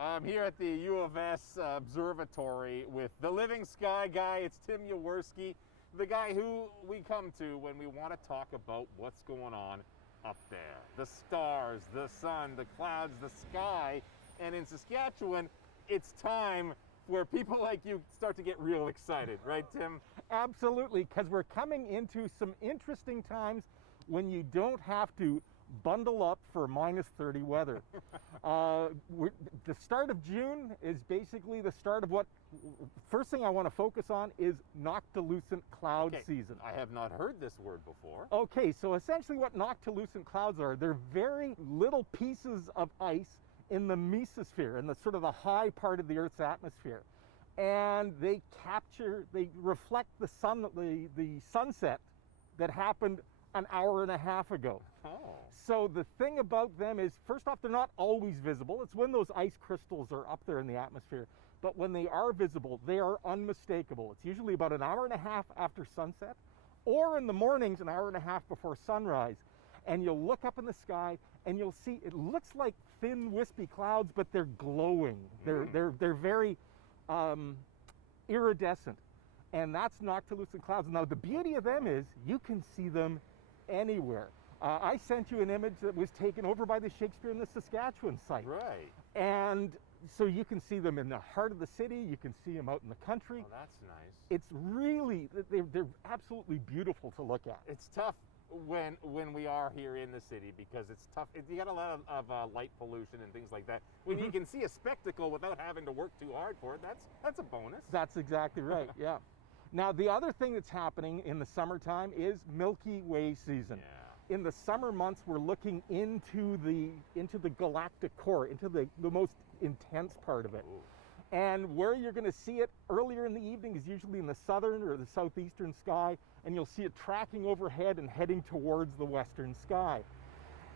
I'm here at the U of S Observatory with the living sky guy. It's Tim Jaworski, the guy who we come to when we want to talk about what's going on up there. The stars, the sun, the clouds, the sky. And in Saskatchewan, it's time where people like you start to get real excited, right, Tim? Absolutely, because we're coming into some interesting times when you don't have to bundle up for -30 weather. The start of June is basically the start of what, first thing I want to focus on is noctilucent cloud season. I have not heard this word before. Okay, so essentially what noctilucent clouds are, they're very little pieces of ice in the mesosphere, in the sort of the high part of the Earth's atmosphere. And they reflect the sunset that happened an hour and a half ago. Oh. So the thing about them is, first off, they're not always visible. It's when those ice crystals are up there in the atmosphere. But when they are visible, they are unmistakable. It's usually about an hour and a half after sunset, or in the mornings, an hour and a half before sunrise. And you'll look up in the sky and you'll see, it looks like thin, wispy clouds, but they're glowing. They're very iridescent. And that's noctilucent clouds. Now, the beauty of them is you can see them anywhere. I sent you an image that was taken over by the Shakespeare in the Saskatchewan site. Right. And so you can see them in the heart of the city. You can see them out in the country. Oh, that's nice. It's really, they're absolutely beautiful to look at. It's tough when we are here in the city because it's tough. You got a lot of light pollution and things like that. When you can see a spectacle without having to work too hard for it, that's a bonus. That's exactly right, yeah. Now, the other thing that's happening in the summertime is Milky Way season. Yeah. In the summer months, we're looking into the galactic core, into the most intense part of it. Ooh. And where you're going to see it earlier in the evening is usually in the southern or the southeastern sky, and you'll see it tracking overhead and heading towards the western sky.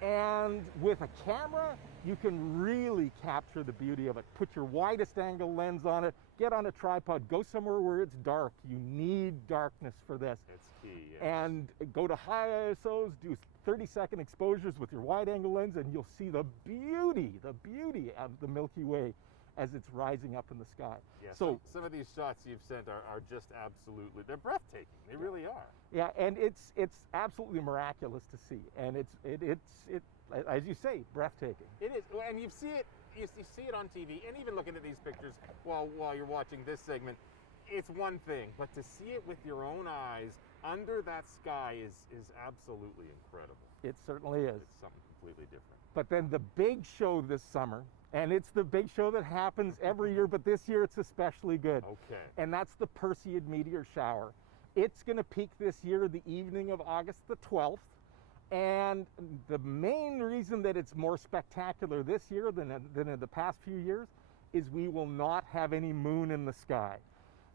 And with a camera, you can really capture the beauty of it. Put your widest angle lens on it, get on a tripod, go somewhere where it's dark. You need darkness for this. It's key, yes. And go to high ISOs, do 30-second exposures with your wide angle lens, and you'll see the beauty of the Milky Way as it's rising up in the sky. Yeah, so some of these shots you've sent are just absolutely, they're breathtaking. They really are. Yeah, and it's absolutely miraculous to see, and it's as you say, breathtaking. It is, and you see it on TV, and even looking at these pictures while you're watching this segment, it's one thing, but to see it with your own eyes under that sky is absolutely incredible. It certainly is. It's something completely different. But then the big show this summer, and it's the big show that happens every year, but this year it's especially good. Okay. And that's the Perseid Meteor shower. It's going to peak this year the evening of August the 12th. And the main reason that it's more spectacular this year than in the past few years is we will not have any moon in the sky.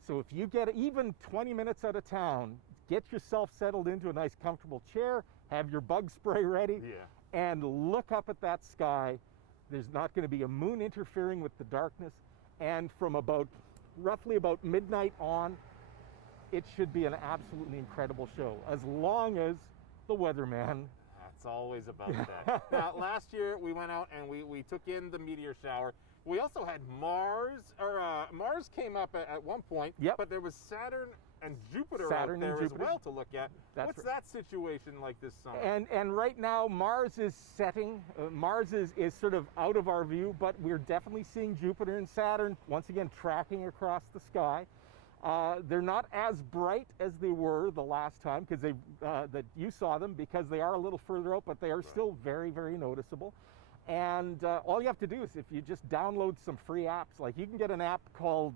So if you get even 20 minutes out of town, get yourself settled into a nice comfortable chair, have your bug spray ready, and look up at that sky. There's not going to be a moon interfering with the darkness. And from roughly about midnight on, it should be an absolutely incredible show, as long as the weatherman. That's always about that. Now, last year we went out and we took in the meteor shower. We also had Mars, Mars came up at one point, but there was Saturn and Jupiter out there as well to look at. What's that situation like this summer? And right now Mars is setting. Mars is sort of out of our view, but we're definitely seeing Jupiter and Saturn once again tracking across the sky. They're not as bright as they were the last time that you saw them, because they are a little further out, but they are still very, very noticeable. And all you have to do is, if you just download some free apps, like you can get an app called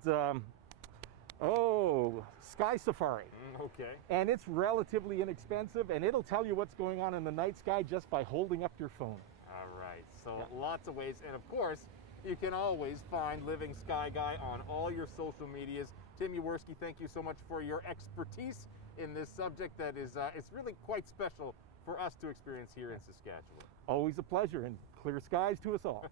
Sky Safari. Okay. And it's relatively inexpensive, and it'll tell you what's going on in the night sky just by holding up your phone. All right. So lots of ways, and of course, you can always find Living Sky Guy on all your social medias. Tim Jaworski, thank you so much for your expertise in this subject that is it's really quite special for us to experience here in Saskatchewan. Always a pleasure, and clear skies to us all.